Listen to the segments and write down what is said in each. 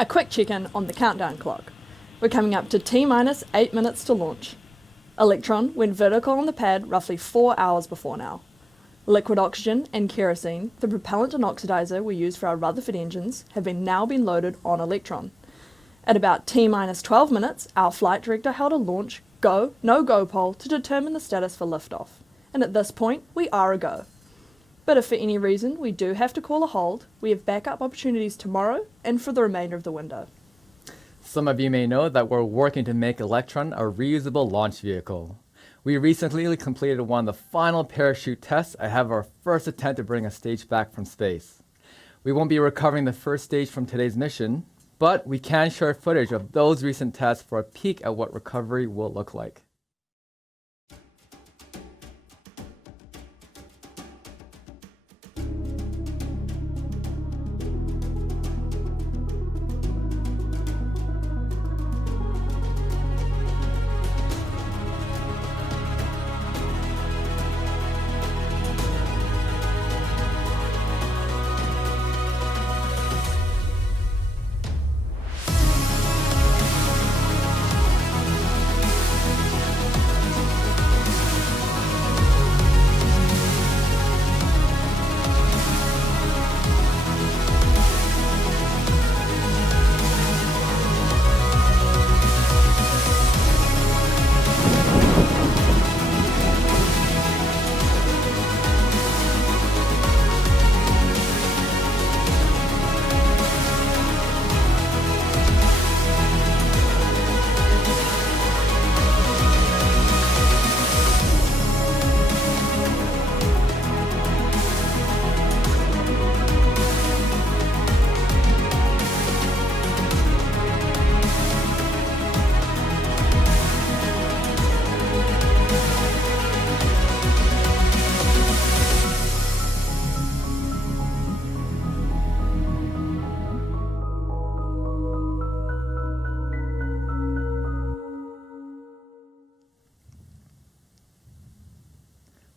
A quick check-in on the countdown clock. We're coming up to T-minus 8 minutes to launch. Electron went vertical on the pad roughly 4 hours before now. Liquid oxygen and kerosene, the propellant and oxidizer we use for our Rutherford engines, have now been loaded on Electron. At about T-minus 12 minutes, our flight director held a launch go, no-go poll to determine the status for liftoff. And at this point, we are a go. But if for any reason we do have to call a hold, we have backup opportunities tomorrow and for the remainder of the window. Some of you may know that we're working to make Electron a reusable launch vehicle. We recently completed one of the final parachute tests ahead of our first attempt to bring a stage back from space. We won't be recovering the first stage from today's mission, but we can share footage of those recent tests for a peek at what recovery will look like.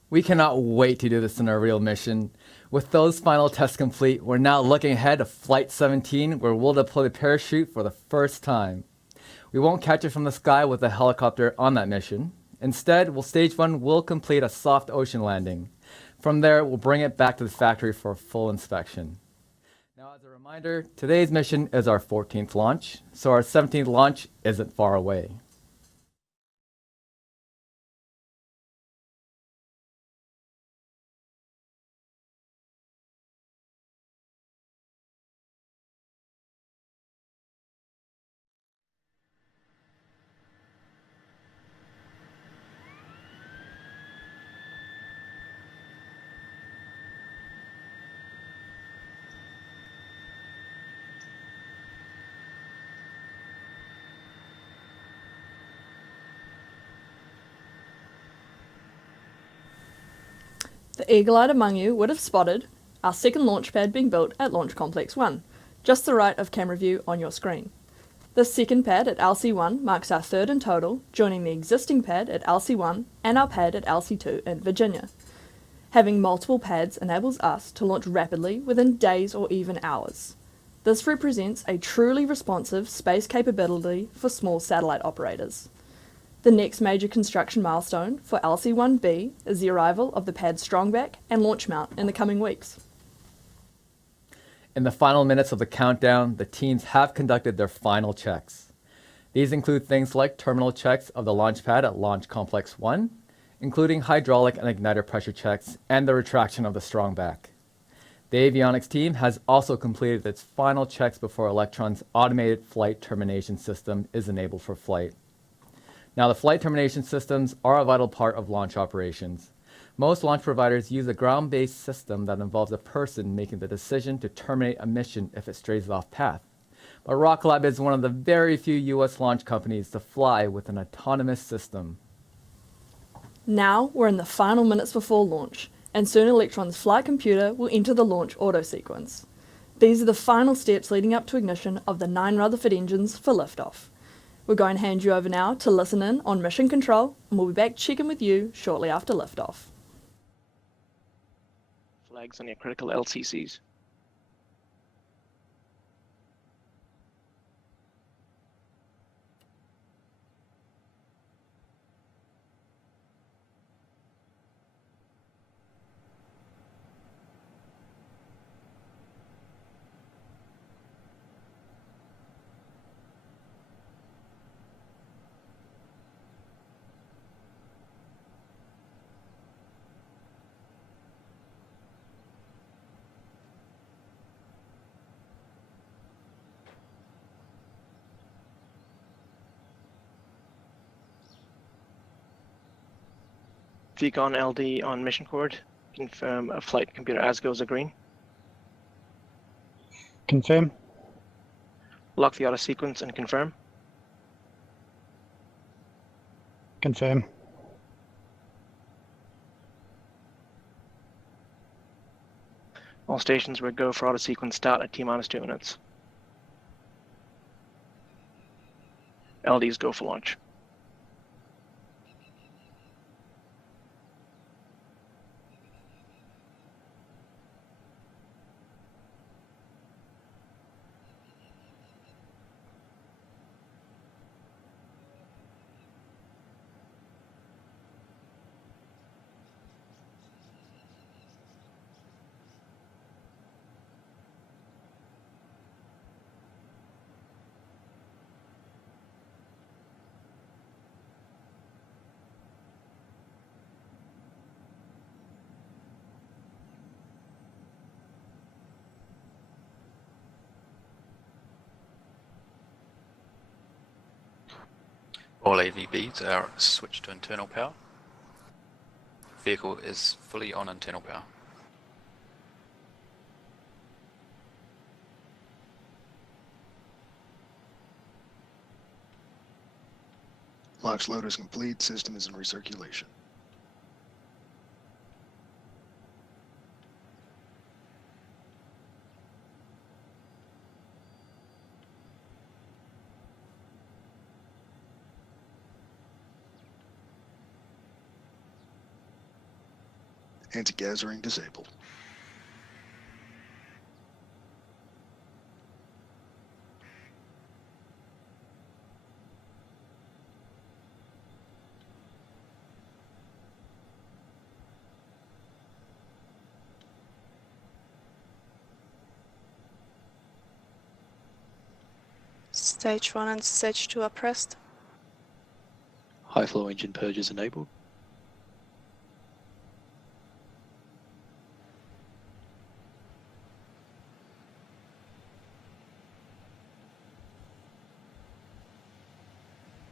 We cannot wait to do this in our real mission. With those final tests complete, we're now looking ahead to Flight 17, where we'll deploy the parachute for the first time. We won't catch it from the sky with a helicopter on that mission. Instead, Stage 1 will complete a soft ocean landing. From there, we'll bring it back to the factory for a full inspection. Now, as a reminder, today's mission is our 14th launch, so our 17th launch isn't far away. The eagle-eyed among you would have spotted our second launch pad being built at Launch Complex 1, just to the right of camera view on your screen. This second pad at LC1 marks our third in total, joining the existing pad at LC1 and our pad at LC2 in Virginia. Having multiple pads enables us to launch rapidly within days or even hours. This represents a truly responsive space capability for small satellite operators. The next major construction milestone for LC-1B is the arrival of the pad's strongback and launch mount in the coming weeks. In the final minutes of the countdown, the teams have conducted their final checks. These include things like terminal checks of the launch pad at Launch Complex 1, including hydraulic and igniter pressure checks and the retraction of the strongback. The avionics team has also completed its final checks before Electron's automated flight termination system is enabled for flight. Now, the flight termination systems are a vital part of launch operations. Most launch providers use a ground-based system that involves a person making the decision to terminate a mission if it strays off path. But Rocket Lab is one of the very few US launch companies to fly with an autonomous system. Now we're in the final minutes before launch, and soon Electron's flight computer will enter the launch auto sequence. These are the final steps leading up to ignition of the 9 Rutherford engines for liftoff. We're going to hand you over now to listen in on mission control, and we'll be back checking with you shortly after liftoff. Flags on your critical LCCs. Decon LD on mission cord. Confirm a flight computer as goes a green. Confirm. Lock the auto sequence and confirm. Confirm. All stations were go for auto sequence start at T-minus 2 minutes. LDs go for launch. All AVBs are switched to internal power. Vehicle is fully on internal power. Launch load is complete. System is in recirculation. Anti-gas ring disabled. Stage 1 and Stage 2 are pressed. High flow engine purges enabled.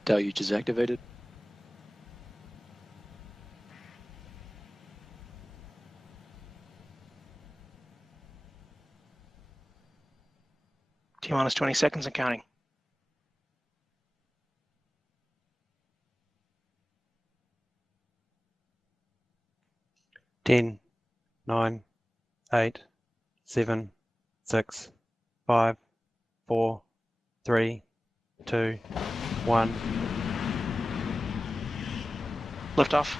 Deluge is activated. T-minus 20 seconds and counting. 10, 9, 8, 7, 6, 5, 4, 3, 2, 1. Lift off.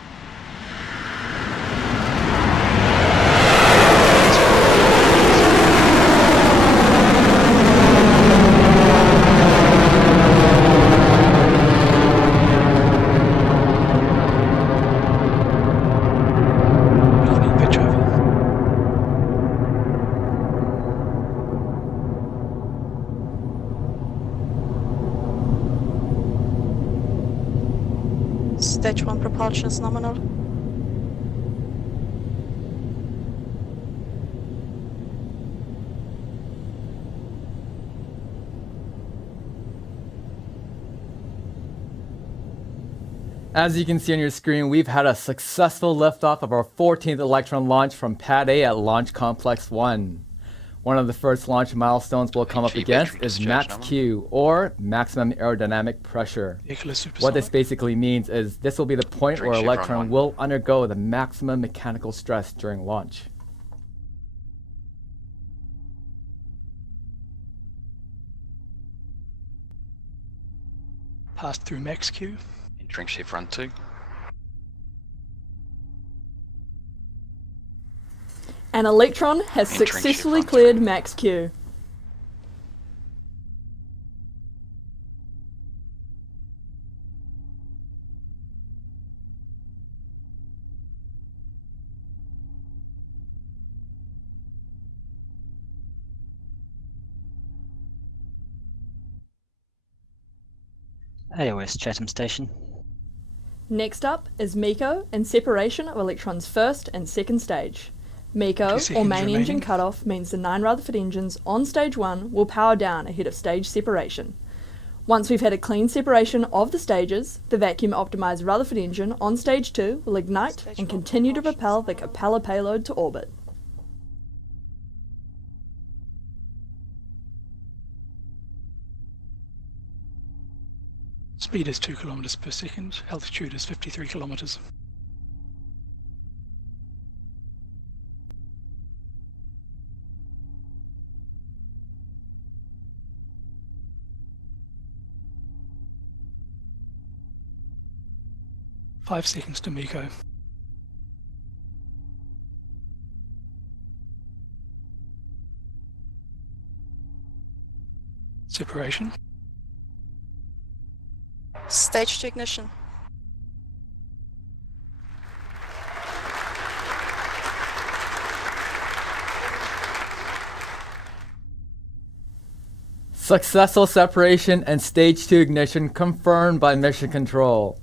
Stage 1 propulsion is nominal. As you can see on your screen, we've had a successful liftoff of our 14th Electron launch from Pad A at Launch Complex 1. One of the first launch milestones we'll come up against is Max Q, or Maximum Aerodynamic Pressure. What this basically means is this will be the point where Electron will undergo the maximum mechanical stress during launch. Passed through max Q. Entering shift run 2. An Electron has Entering successfully shift cleared run Max Q. AOS Chatham Station. Next up is MECO and separation of Electron's first and second stage. MECO, or main engine cutoff, means the 9 Rutherford engines on stage 1 will power down ahead of stage separation. Once we've had a clean separation of the stages, the vacuum-optimized Rutherford engine on stage 2 will ignite and continue to propel the Capella payload to orbit. Speed is 2 kilometers per second, altitude is 53 kilometers. Five seconds to MECO. Separation. Stage 2 ignition. Successful separation and stage 2 ignition confirmed by mission control.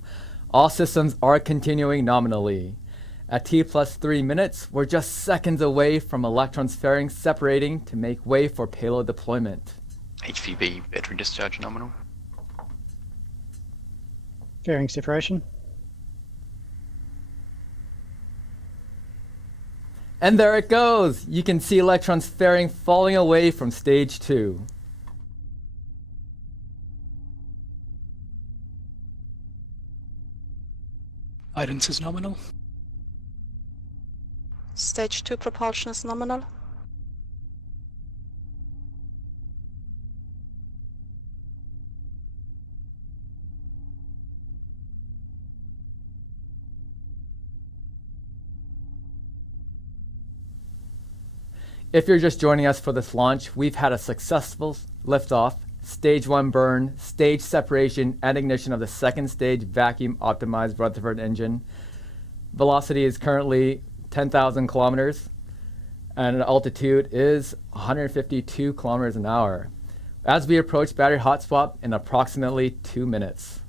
All systems are continuing nominally. At T+3 minutes, we're just seconds away from Electron's fairing separating to make way for payload deployment. HVB battery discharge nominal. Fairing separation. And there it goes! You can see Electron's fairing falling away from stage 2. Guidance is nominal. Stage 2 propulsion is nominal. If you're just joining us for this launch, we've had a successful liftoff, stage 1 burn, stage separation, and ignition of the second stage vacuum-optimized Rutherford engine. Velocity is currently 10,000 kilometers, and altitude is 152 kilometers an hour. As we approach battery hot swap in approximately 2 minutes.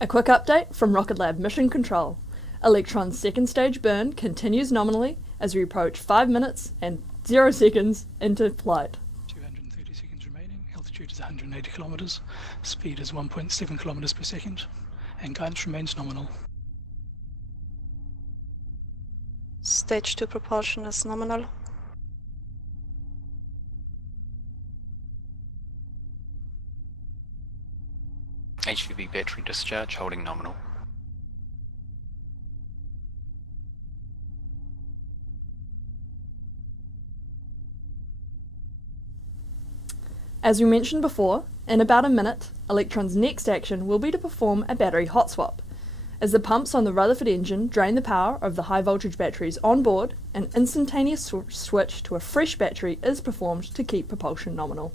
A quick update from Rocket Lab Mission Control. Electron's second stage burn continues nominally as we approach 5 minutes and 0 seconds into flight. 230 seconds remaining. Altitude is 180 kilometers. Speed is 1.7 kilometers per second. And guidance remains nominal. Stage 2 propulsion is nominal. HVB battery discharge holding nominal. As we mentioned before, in about a minute, Electron's next action will be to perform a battery hot swap. As the pumps on the Rutherford engine drain the power of the high voltage batteries on board, an instantaneous switch to a fresh battery is performed to keep propulsion nominal.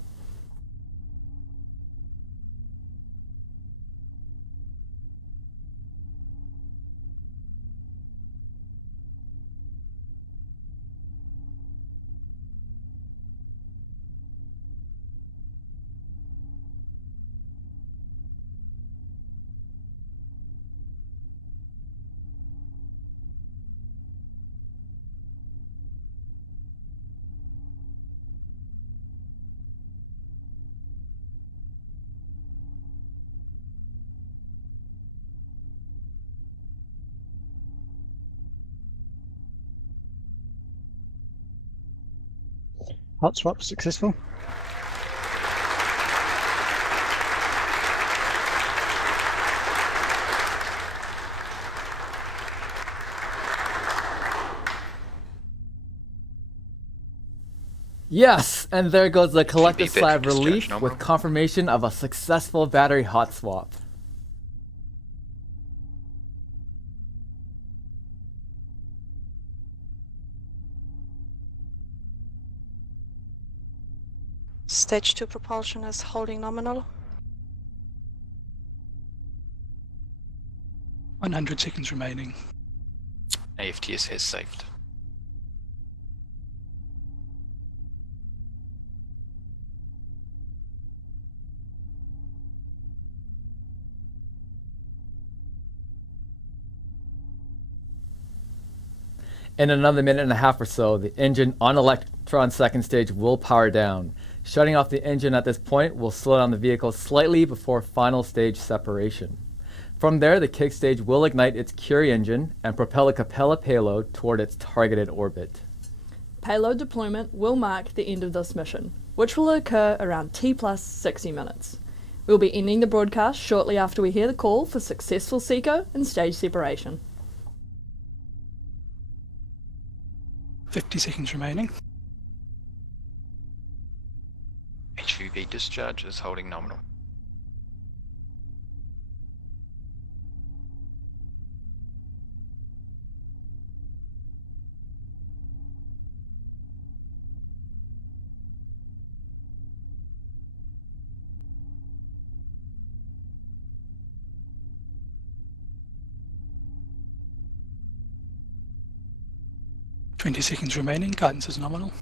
Hot swap successful. Yes, and there goes the collective battery sigh of discharge relief nominal. with confirmation of a successful battery hot swap. Stage 2 propulsion is holding nominal. 100 seconds remaining. AFTS has saved. In another minute and a half or so, the engine on Electron second stage will power down. Shutting off the engine at this point will slow down the vehicle slightly before final stage separation. From there, the kick stage will ignite its Curie engine and propel a Capella payload toward its targeted orbit. Payload deployment will mark the end of this mission, which will occur around T plus 60 minutes. We'll be ending the broadcast shortly after we hear the call for successful SECO and stage separation. 50 seconds remaining. HVB discharge is holding nominal. Twenty seconds remaining. Guidance is nominal.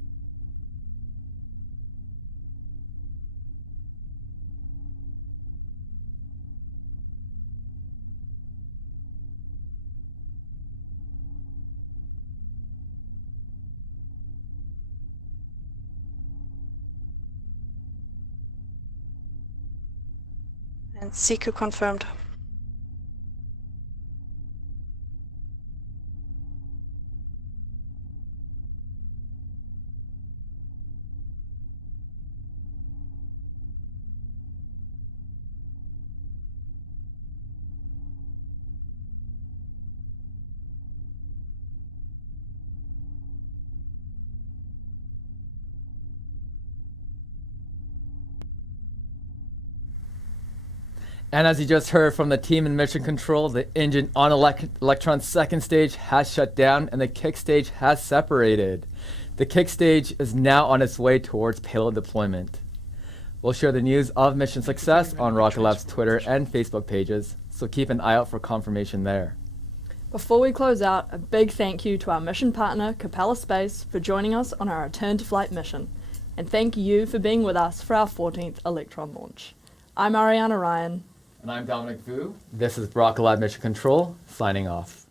And SECO confirmed. And as you just heard from the team in Mission Control, the engine on Electron's second stage has shut down and the kick stage has separated. The kick stage is now on its way towards payload deployment. We'll share the news of mission success on Rocket Lab's Twitter and Facebook pages, so keep an eye out for confirmation there. Before we close out, a big thank you to our mission partner, Capella Space, for joining us on our return to flight mission. And thank you for being with us for our 14th Electron launch. I'm Ariana Ryan. And I'm Dominic Vu. This is Rocket Lab Mission Control, signing off.